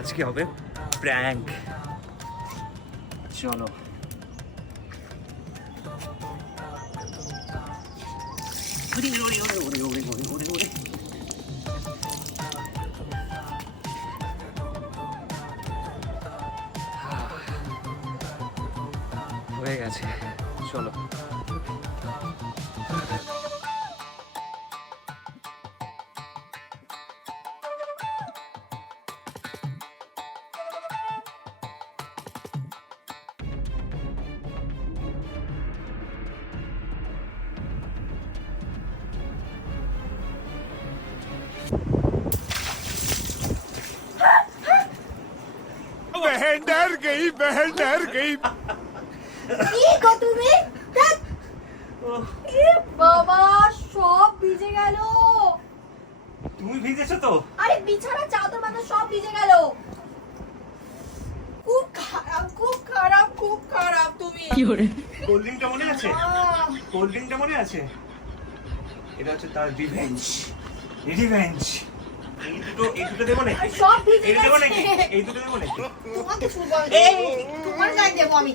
আজকে হবে প্র্যাঙ্ক চলো। হ্যাঁ। হয়ে গেছে। চলো। बहन डर गई बहन डर गई কি গো তুমি ধ্যাৎ। এ বাবা সব ভিজে গেল তুমি ভিজেছো তো আরে বিছানা চাদর মাদর সব ভিজে গেল খুব খারাপ খুব খারাপ খুব খারাপ তুমি কোল্ড ড্রিঙ্কটা মনে আছে আহ, কোল্ড ড্রিঙ্কটা মনে আছে এটা হচ্ছে তার রিভেঞ্জ রিভেঞ্জ এই দুটো এই দুটো দেবো নাকি? সব এই দেবো নাকি? এই দুটো দেবো নাকি? তোমাকে শুভ তোমার গায়ে দেবো আমি।